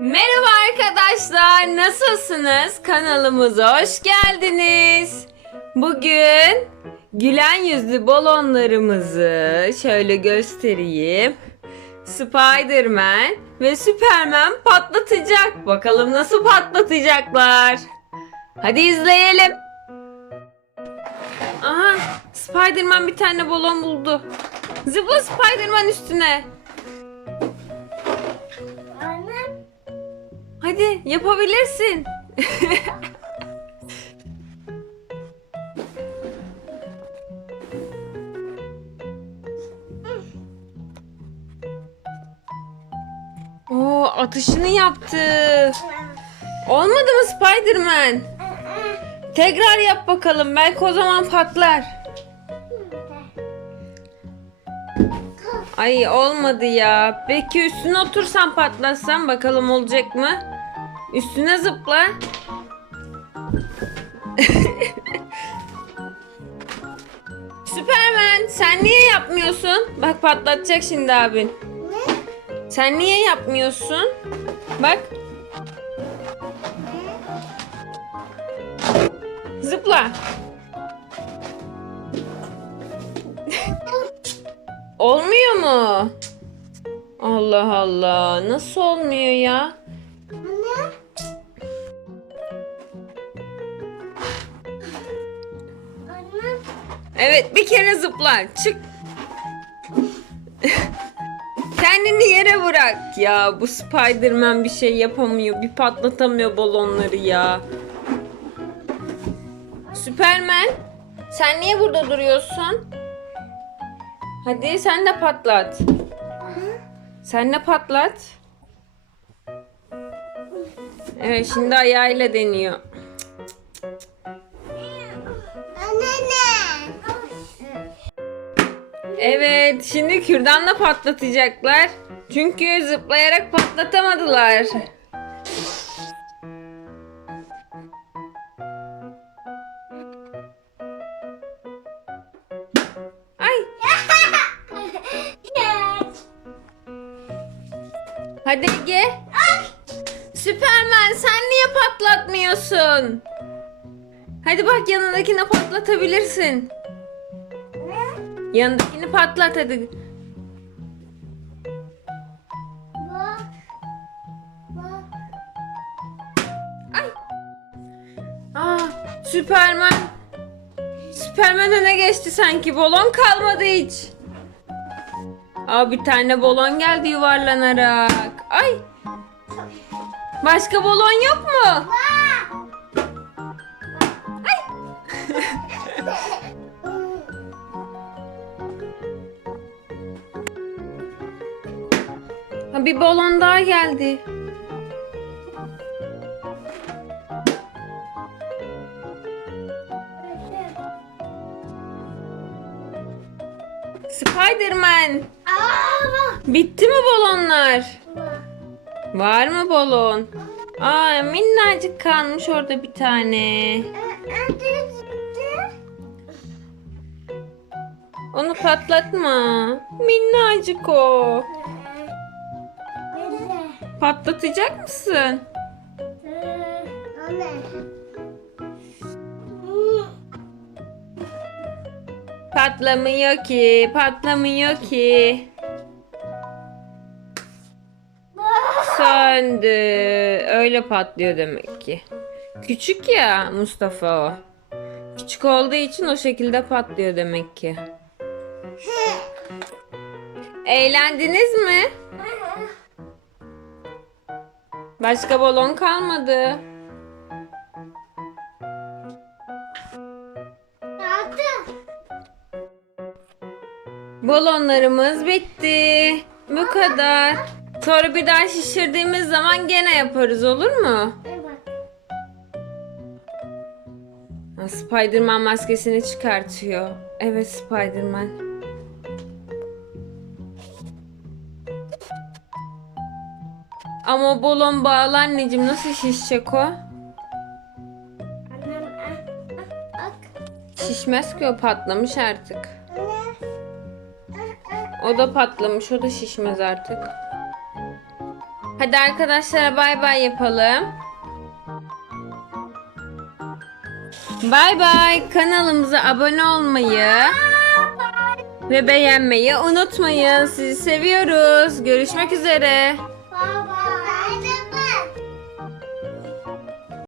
Merhaba arkadaşlar, nasılsınız? Kanalımıza hoş geldiniz. Bugün gülen yüzlü balonlarımızı şöyle göstereyim. Spider-Man ve Superman patlatacak. Bakalım nasıl patlatacaklar. Hadi izleyelim. Aha, Spider-Man bir tane balon buldu. Zıpla Spider-Man üstüne. Hadi yapabilirsin. Oo, atışını yaptı. Olmadı mı Spider-Man? Tekrar yap bakalım. Belki o zaman patlar. Ay olmadı ya. Peki üstüne otursan patlatsan bakalım olacak mı? Üstüne zıpla. Süpermen sen niye yapmıyorsun? Bak patlatacak şimdi abin. Ne? Sen niye yapmıyorsun? Bak. Zıpla. Olmuyor mu? Allah Allah. Nasıl olmuyor ya? Anne. Evet bir kere zıpla. Çık. Kendini yere bırak. Ya bu Spiderman bir şey yapamıyor. Bir patlatamıyor balonları ya. Süpermen. Sen niye burada duruyorsun? Hadi sen de patlat. Sen de patlat. Evet şimdi ayağıyla deniyor. Evet, şimdi kürdanla patlatacaklar. Çünkü zıplayarak patlatamadılar. Ay, hadi Ege. Süpermen sen niye patlatmıyorsun? Hadi bak yanındakine patlatabilirsin. Yanındakini patlat hadi. Bak. Bak. Ay. Aa, Süpermen. Süpermen öne geçti sanki. Balon kalmadı hiç. Aa, bir tane balon geldi yuvarlanarak. Ay. Başka balon yok mu? Ay. Ha, bir balon daha geldi. Spiderman. Bitti mi balonlar? Var mı balon? Aa minnacık kalmış orada bir tane. Onu patlatma. Minnacık o. Patlatacak mısın? Anne. Patlamıyor ki, patlamıyor ki. Söndü. Öyle patlıyor demek ki. Küçük ya Mustafa o. Küçük olduğu için o şekilde patlıyor demek ki. Eğlendiniz mi? Başka balon kalmadı. Balonlarımız bitti. Bu kadar. Sonra bir daha şişirdiğimiz zaman gene yaparız olur mu? Ha, Spiderman maskesini çıkartıyor. Evet Spiderman. Ama balon bağlı anneciğim nasıl şişecek o? Şişmez ki o patlamış artık. O da patlamış o da şişmez artık. Hadi arkadaşlara bay bay yapalım. Bay bay. Kanalımıza abone olmayı ve beğenmeyi unutmayın. Sizi seviyoruz. Görüşmek üzere.